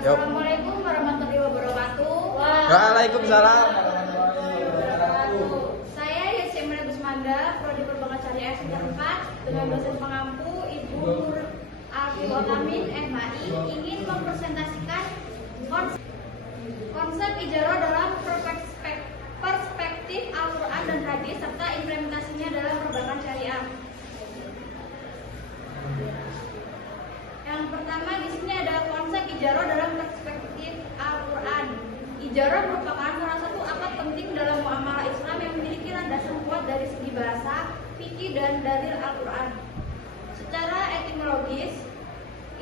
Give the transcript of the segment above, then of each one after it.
Assalamualaikum warahmatullahi wabarakatuh. Waalaikumsalam. Saya Yasemin Gusmanda, Prodi Perbankan Syariah Semester 4 dengan dosen pengampu Ibu Nur Alfiwatamin MHI ingin mempresentasikan konsep ijarah dalam perspektif Al-Quran dan Hadis serta implementasinya dalam perbankan syariah. Yang pertama di sini ada konsep ijarah dalam perspektif Al-Quran. Ijarah merupakan salah satu akad penting dalam muamalah Islam yang memiliki landasan kuat dari segi bahasa, fikih dan dalil Al-Quran. Secara etimologis,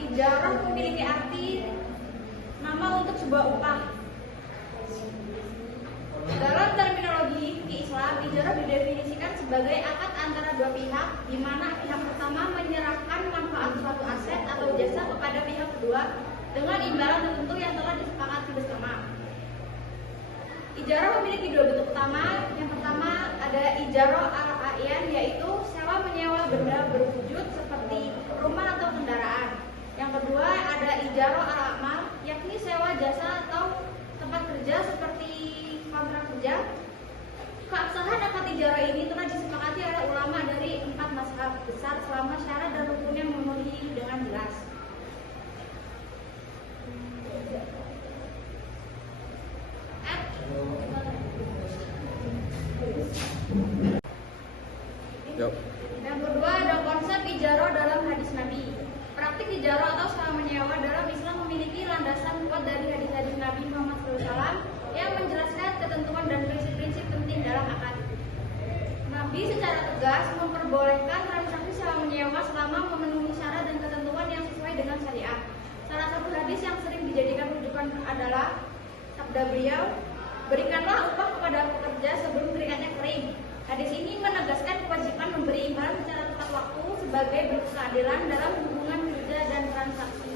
ijarah memiliki arti nama untuk sebuah upah. Dalam terminologi fikih Islam, ijarah didefinisikan sebagai akad antara dua pihak, di mana pihak pertama menyerahkan manfaat suatu aset atau jasa kepada pihak kedua dengan imbalan tertentu yang telah disepakati bersama. Ijarah memiliki dua bentuk utama. Yang pertama ada ijarah al-a'yan, yaitu sewa menyewa benda berwujud seperti rumah atau kendaraan. Yang kedua ada ijarah al-amal, yakni sewa jasa atau tempat kerja seperti kontrak kerja. Keabsahan akad ijarah ini telah disepakati oleh ulama dari 4 mazhab besar selama syarat dan rukunnya memenuhi dengan jelas. Yang kedua ada konsep ijarah dalam hadis Nabi. Praktik ijarah atau sewa menyewa dalam Islam memiliki landasan kuat dari hadis-hadis Nabi Muhammad SAW yang menjelaskan ketentuan dan prinsip-prinsip penting dalam akad. Nabi secara tegas memperbolehkan transaksi sewa menyewa selama memenuhi syarat dan ketentuan yang sesuai dengan syariat. Salah satu hadis yang sering dijadikan rujukan adalah sabda beliau, "Berikanlah upah kepada pekerja sebelum keringatnya kering." Hadis ini menegaskan kewajiban memberi imbalan secara tepat waktu sebagai bentuk keadilan dalam hubungan kerja dan transaksi.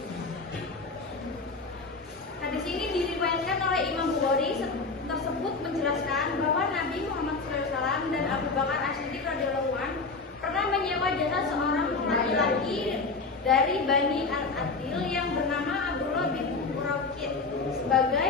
Hadis ini diriwayatkan oleh Imam Bukhari tersebut menjelaskan bahwa Nabi Muhammad SAW dan Abu Bakar As-Siddiq radhiyallahu anhu pernah menyewa jasa seorang laki-laki dari Bani Al-Adil yang bernama Abdullah bin Uraqid sebagai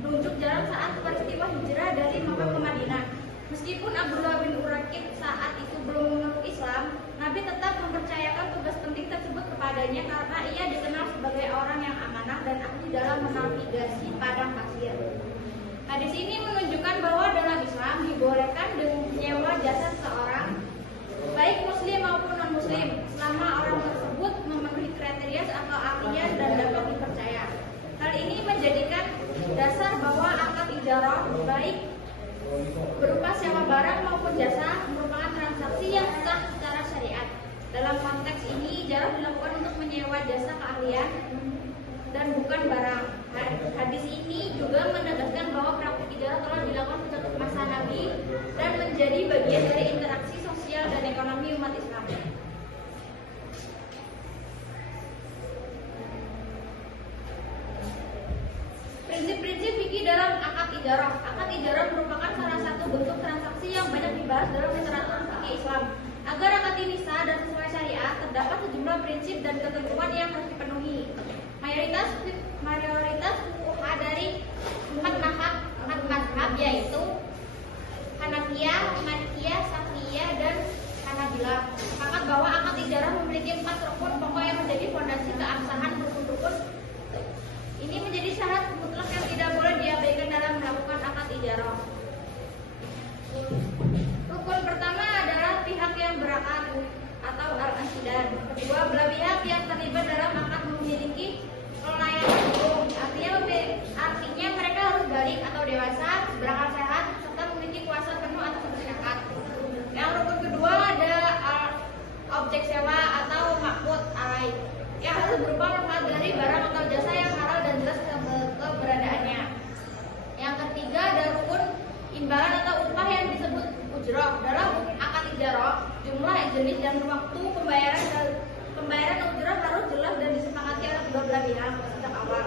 penunjuk jalan saat peristiwa hijrah dari Makkah ke Madinah. Meskipun Abdullah bin Uraqid saat itu belum memeluk Islam, Nabi tetap mempercayakan tugas penting tersebut kepadanya karena ia dikenal sebagai orang yang amanah dan ahli dalam menavigasi padang pasir. Hadis ini menunjukkan bahwa dalam Islam dibolehkan menyewa jasa seseorang, baik muslim maupun non-muslim, selama orang tersebut memenuhi kriteria atau keahlian dan dapat dipercaya. Hal ini menjadikan dasar bahwa akad ijarah baik berupa sewa barang maupun jasa merupakan transaksi yang sah secara syariat. Dalam konteks ini, ijarah dilakukan untuk menyewa jasa keahlian dan bukan barang. Hadis ini juga menegaskan bahwa praktik ijarah telah dilakukan sejak masa Nabi dan menjadi bagian dari interaksi sosial dan ekonomi umat Islam. Prinsip-prinsip fikih dalam akad ijarah. Akad ijarah merupakan salah satu bentuk transaksi yang banyak dibahas dalam literatur fikih Islam. Agar akad ini sah dan sesuai syariat, terdapat sejumlah prinsip dan ketentuan yang harus dipenuhi. Mayoritas fuqaha dari empat mazhab yaitu Hanafiyah, Malikiyah, Syafi'iyah dan Hanabilah sepakat bahwa akad ijarah memiliki 4 rukun pokok yang menjadi fondasi keabsahan rukun-rukun. Ini menjadi syarat mutlak yang tidak boleh diabaikan dalam melakukan akad ijarah. Rukun pertama adalah pihak yang berakad atau al-ansidan. Kedua, belah pihak yang terlibat dalam akad memiliki kelayakan hukum. Artinya mereka harus balik atau dewasa, berakal sehat, serta memiliki kuasa penuh atas masyarakat. Yang rukun kedua ada objek sewa atau maqbud alaih, yang harus berupa manfaat dari barang atau jasa yang halal dan jelas keberadaannya. Yang ketiga ada rukun imbalan atau upah yang disebut ujrah. Dalam akad ijarah, jumlah, jenis dan waktu pembayaran ujrah harus jelas dan disepakati oleh kedua belah pihak sejak awal.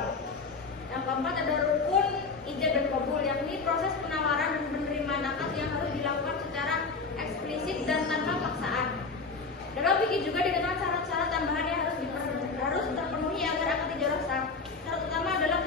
Yang keempat ada rukun ijab dan qabul, yakni proses penawaran dan penerimaan akad yang harus dilakukan secara eksplisit dan tanpa paksaan. Dalam fikih juga dikenal syarat-syarat tambahan yang harus terpenuhi agar akad ijarah sah. Syarat utama adalah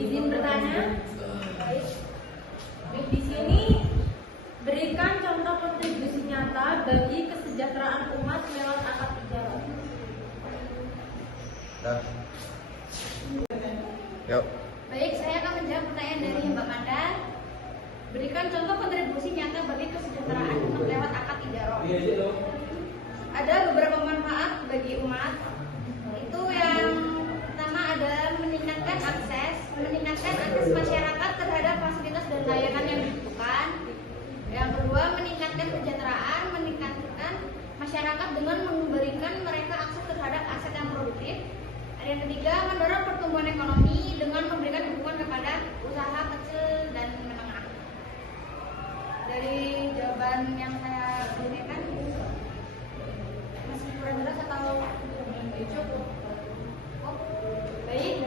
Izin bertanya. Baik. Di sini berikan contoh kontribusi nyata bagi kesejahteraan umat lewat akad tijarah. Yuk. Baik, saya akan menjawab pertanyaan dari Mbak Manda. Berikan contoh kontribusi nyata bagi kesejahteraan umat lewat akad tijarah. Ada beberapa manfaat bagi umat. Itu yang pertama ada meningkatkan akses masyarakat terhadap fasilitas dan layanan yang dibutuhkan. Yang kedua, meningkatkan kesejahteraan, meningkatkan masyarakat dengan memberikan mereka akses terhadap aset yang produktif. Yang ketiga, mendorong pertumbuhan ekonomi dengan memberikan dukungan kepada usaha kecil dan menengah. Dari jawaban yang saya berikan, masih kurang jelas atau cukup? Oh, baik.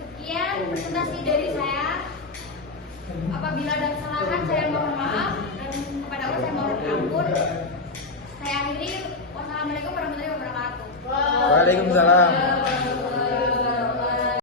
Sekian presentasi dari saya. Apabila ada kesalahan, saya mohon maaf, dan kepada Allah saya mohon ampun. Saya akhiri. Wassalamualaikum warahmatullahi wabarakatuh. Waalaikumsalam.